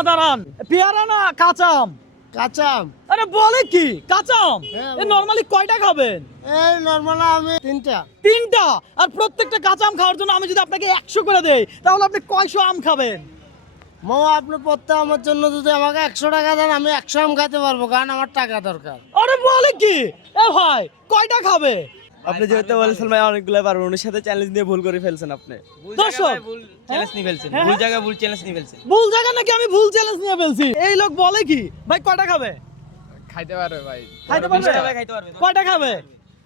মামা দাঁড়ান, পেয়ারা না কাঁচা আম? কাঁচা আম। আরে বলে কি কাঁচা আম? হ্যাঁ, এ নরমালি কয়টা খাবেন? এই নরমাল আমি তিনটা। তিনটা? আর প্রত্যেকটা কাঁচা আম খাওয়ার জন্য আমি যদি আপনাকে 100 করে দেই তাহলে আপনি কয়শো আম খাবেন? মামা আপনি প্রত্যেক আমার জন্য যদি আমাকে 100 টাকা দেন আমি 100 আম খাইতে পারবো, কারণ আমার টাকা দরকার। আরে বলে কি? এ ভাই কয়টা খাবে? আপনি যেহেতু বলছেন ভাই অনেকগুলো পারবেন, ওর সাথে চ্যালেঞ্জ নিয়ে ভুল করে ফেলছেন আপনি। দর্শক চ্যালেঞ্জ নিয়ে ফেলছেন, হ্যাঁ? ভুল জায়গায় ভুল চ্যালেঞ্জ নিয়ে ফেলছেন। ভুল জায়গা নাকি আমি ভুল চ্যালেঞ্জ নিয়ে ফেলছি? এই লোক বলে কি ভাই কয়টা খাবে? খাইতে পারবে ভাই। খাইতে 20 টাকা পারবে? খাইতে পারবে। কয়টা খাবে?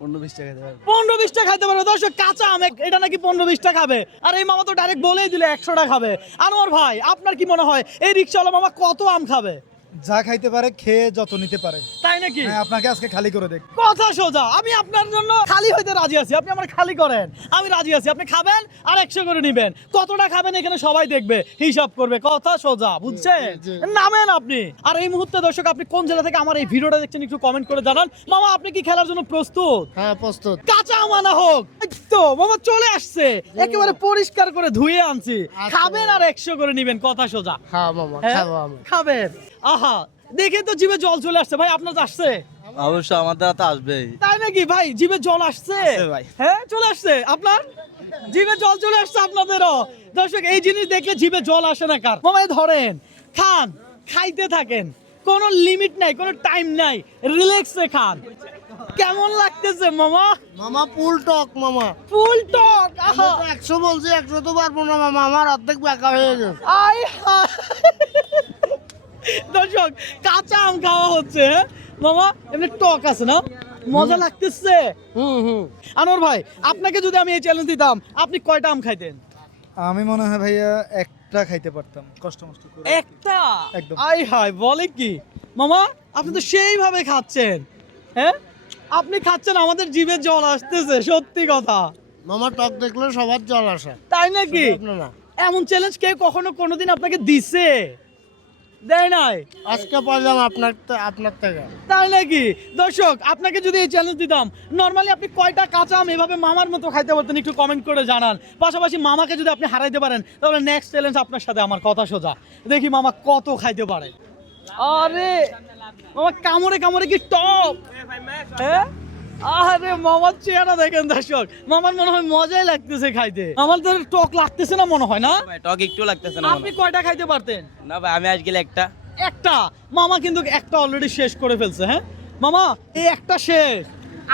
15-20 টাকা দিতে পারবে। 15-20 টা খাইতে পারবে। দর্শক কাঁচা আম এটা নাকি 15-20 টা খাবে, আর এই মামা তো ডাইরেক্ট বলেই দিলে 100 টা খাবে। আনোয়ার ভাই আপনার কি মনে হয় এই রিকশাওয়ালা মামা কত আম খাবে? যা খাইতে পারে খেয়ে যত নিতে পারে। তাই নাকি? হ্যাঁ, আপনাকে আজকে খালি করে দেখ। কথা সোজা, আমি আপনার জন্য খালি হইতে রাজি আছি, আপনি আমার খালি করেন, আমি রাজি আছি। আপনি খাবেন আর 100 করে নিবেন, কতটা খাবেন এখানে সবাই দেখবে, হিসাব করবে। কথা সোজা, বুঝছেন? নামেন আপনি। আর এই মুহূর্তে দর্শক আপনি কোন জেলা থেকে আমার এই ভিডিওটা দেখছেন একটু কমেন্ট করে জানান। মামা আপনি কি খেলার জন্য প্রস্তুত? হ্যাঁ প্রস্তুত। কাঁচা আম আনা হোক। এই তো মামা চলে আসছে, একেবারে পরিষ্কার করে ধুয়ে আনছি। খাবেন আর 100 করে নিবেন, কথা সোজা। হ্যাঁ মামা হ্যাঁ? খাবো আমি। খাবেন। আহা দেখে তো জিভে জল চলে আসছে। ভাই আপনার তো আসছে? অবশ্যই আমাদের তো আসবেই। তাই নাকি ভাই? জিভে জল আসছে? আসছে ভাই। হ্যাঁ চলে আসছে আপনার জিভে জল চলে আসছে আপনাদেরও। দর্শক এই জিনিস দেখলে জিভে জল আসে না কার? মামাই ধরেন, খান, খাইতে থাকেন, কোনো লিমিট নাই, কোনো টাইম নাই, রিল্যাক্সে খান। কেমন লাগতেছে মামা? মামা ফুল টক মামা। ফুল টক। আহা 100 বলছি, 100 তো পারবো না মামা, আমার অর্ধেক বাঁকা হয়ে গেছে। আয় হায়। দর্শক কাঁচা আম খাওয়া হচ্ছে, হ্যাঁ? মামা এমনি টক আছে না? মজা লাগতেছে। আনোয়ার ভাই আপনাকে যদি আমি এই চ্যালেঞ্জ দিতাম আপনি কয়টা আম খাইতেন? আমি মনে হয় ভাইয়া একটা খাইতে পারতাম কষ্ট মষ্ট করে। একটা? একদম। আই হায় বলে কি মামা, আপনি তো সেইভাবে খাচ্ছেন, হ্যাঁ? আপনি খাচ্ছেন আমাদের জিভে জল আসতেছে, সত্যি কথা। মামা টক দেখলে সবার জল আসে। তাই নাকি? আপনার না। এমন চ্যালেঞ্জ কে কখনো কোনোদিন আপনাকে দিছে? দেয় নাই? আজকে পাইলাম আপনার থেকে। তাই নাকি? দর্শক আপনাকে যদি এই চ্যালেঞ্জ দিতাম নরমালি আপনি কয়টা কাঁচা আম এভাবে মামার মতো খাইতে পারতেন একটু কমেন্ট করে জানান। পাশাপাশি মামাকে যদি আপনি হারাইতে পারেন তাহলে নেক্সট চ্যালেঞ্জ আপনার সাথে আমার, কথা সোজা। দেখি মামা কত খাইতে পারে। আরে মামা কামড়ে কামড়ে কি টক, হ্যাঁ? আরে মামার চেহারা দেখেন দর্শক, মামার মনে হয় মজাই লাগতেছে খাইতে। আমার তো টক লাগতেছে না মনে হয়, না? ভাই টক একটু লাগতেছে না আপনি কয়টা খাইতে পারতেন? না ভাই আমি আজকে একটা। একটা? মামা কিন্তু একটা অলরেডি শেষ করে ফেলছে। হ্যাঁ মামা এই একটা শেষ,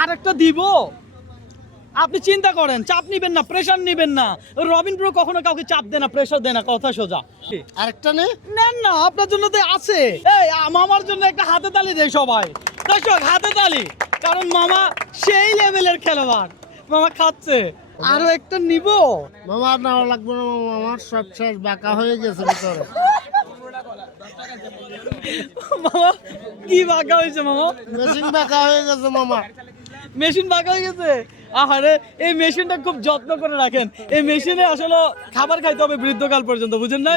আরেকটা দিব। আপনি চিন্তা করেন, চাপ নিবেন না, প্রেসার নিবেন না। রবিন ব্রো কখনো কাউকে চাপ দেয় না, প্রেসার দেয় না, কথা সোজা। আরেকটা নে। নেন না, আপনার জন্য তো আছে। এই মামার জন্য একটা হাতে তালি দেয় সবাই। দর্শক হাতে তালি, কারণ মামা সেই লেভেলের খেলোয়াড়। মামা খাচ্ছে, আরো একটা নিব। মামা আর নেওয়া লাগবে না মামা, আমার সব শেষ, বাঁকা হয়ে গেছে ভিতরে। মামা কি বাঁকা হয়েছে মামা? মেশিন বাঁকা হয়ে গেছে মামা। মেশিন বাঁকা হয়ে গেছে? আহারে এই মেশিনটা খুব যত্ন করে রাখেন। এই মেশিনে আসলে খাবার খাইতে হবে বৃদ্ধকাল পর্যন্ত, বুঝেন না?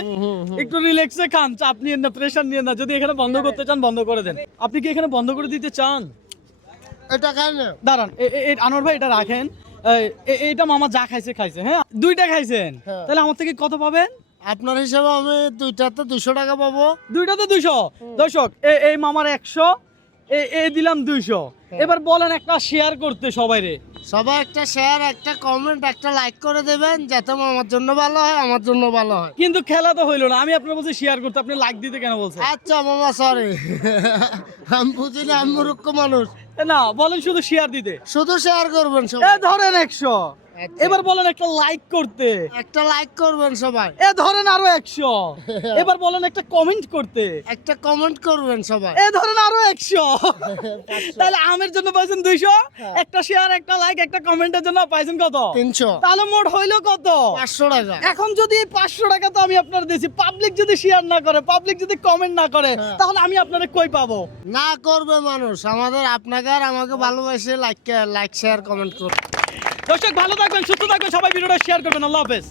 একটু রিল্যাক্সে খান, চাপ নিয়েন না, প্রেসার নিয়েন না। যদি এখানে বন্ধ করতে চান বন্ধ করে দেন। আপনি কি এখানে বন্ধ করে দিতে চান? এটা খাই না। দাঁড়ান, আনোয়ার ভাই এটা রাখেন। এইটা মামা যা খাইছে খাইছে, হ্যাঁ? দুইটা খাইছেন, হ্যাঁ। তাহলে আমার থেকে কত পাবেন? আপনার হিসাবে আমি দুইটাতে 200 টাকা পাবো। দুইটাতে 200। দর্শক এই মামার 100, এই দিলাম 200। এবার বলেন একটা শেয়ার করতে সবাই রে। সবাই একটা শেয়ার, একটা কমেন্ট, একটা লাইক করে দেবেন, যাতে আমার জন্য ভালো হয়, আমার জন্য ভালো হয়। কিন্তু খেলা তো হইলো না, আমি আপনার বলছি শেয়ার করতে, আপনি লাইক দিতে কেন বলছেন? আচ্ছা মামা সরি, আমি বুঝি না, আমি মূর্খ মানুষ। না বলেন শুধু শেয়ার দিতে। শুধু শেয়ার করবেন এ সবাই। ধরেন 100। আচ্ছা। এবার বলেন একটা লাইক করতে। একটা লাইক করবেন সবাই। এ ধরেন আরো 100। এবার বলেন একটা কমেন্ট করতে। একটা কমেন্ট করবেন সবাই। এ ধরেন আরো 100। তাহলে আমের জন্য পাইছেন 200, একটা শেয়ার, একটা লাইক, একটা কমেন্টের জন্য পাইছেন কত? 300। তাহলে মোট হইলো কত? 500 টাকা। এখন যদি এই 500 টাকা তো আমি আপনার দিয়েছি, পাবলিক যদি শেয়ার না করে, পাবলিক যদি কমেন্ট না করে, তাহলে আমি আপনারে কই পাবো? না করবে মানুষ, আমাদের আপনাকে আর আমাকে ভালোবাসে লাইক শেয়ার কমেন্ট করবে। দর্শক ভালো থাকবেন, সুস্থ থাকবেন, সবাই ভিডিওটা শেয়ার করবেন। আল্লাহ হাফেজ।